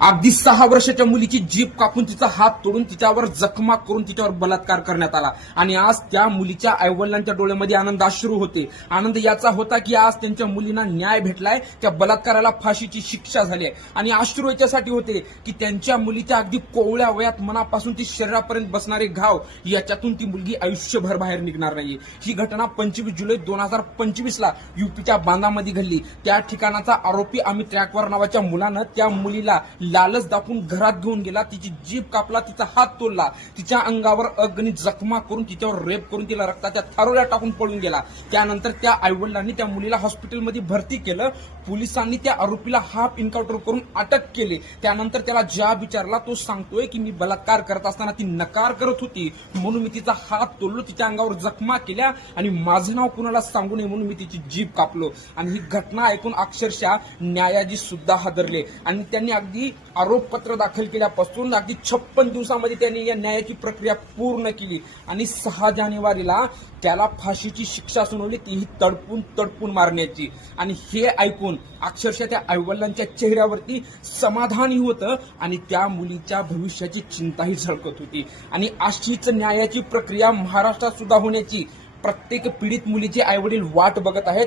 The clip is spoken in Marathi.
अगदी 6 वर्षाच्या मुलीची जीभ कापून तिचा हात तोडून तिच्यावर जखमा करून तिच्यावर बलात्कार करण्यात आला आणि आज त्या मुलीच्या आईवडिलांच्या डोळ्यामध्ये आनंदाश्रू होते। आनंद याचा होता की आज त्यांच्या मुलींना न्याय भेटलाय, त्या बलात्काराला फाशीची शिक्षा झाली आहे आणि अश्रू याच्यासाठी होते की त्यांच्या मुलीच्या अगदी कोवळ्या वयात मनापासून ती शरीरापर्यंत बसणारे घाव याच्यातून ती मुलगी आयुष्यभर बाहेर निघणार नाहीये। ही घटना 25 जुलै 2025ला यूपीच्या बांदामध्ये घडली। त्या ठिकाणाचा आरोपी अमित रॅकवर नावाच्या मुलानं त्या मुलीला लालच दाखवून घरात घेऊन गेला, तिची जीभ कापला, तिचा हात तोडला, तिच्या अंगावर अगणित जखमा करून तिच्यावर रेप करून तिला रक्ताच्या थारोळ्या टाकून पळून गेला। त्यानंतर त्या आईवडिलांनी त्या मुलीला हॉस्पिटलमध्ये भरती केलं। पोलिसांनी त्या आरोपीला हाफ एन्काउंटर करून अटक केली। त्यानंतर त्याला जाब विचारला, तो सांगतोय की मी बलात्कार करत असताना ती नकार करत होती म्हणून मी तिचा हात तोडलो, तिच्या अंगावर जखमा केल्या आणि माझं नाव कुणाला सांगू नये म्हणून मी तिची जीभ कापलो। आणि ही घटना ऐकून अक्षरशः न्यायाधीश सुद्धा हादरले आणि त्यांनी अगदी आरोपपत्र दाखल केल्यापासून अगदी 56 दिवसांमध्ये त्यांनी या न्यायाची प्रक्रिया पूर्ण केली आणि 6 जानेवारीला त्याला फाशीची शिक्षा सुनावली, तीही तडपून मारण्याची। आणि हे ऐकून अक्षरशः त्या आईवडिलांच्या चेहऱ्यावरती समाधानही होतं आणि त्या मुलीच्या भविष्याची चिंताही झळकत होती। आणि अशीच न्यायाची प्रक्रिया महाराष्ट्रात सुद्धा होण्याची प्रत्येक पीडित मुलीचे आईवडील वाट बघत आहेत।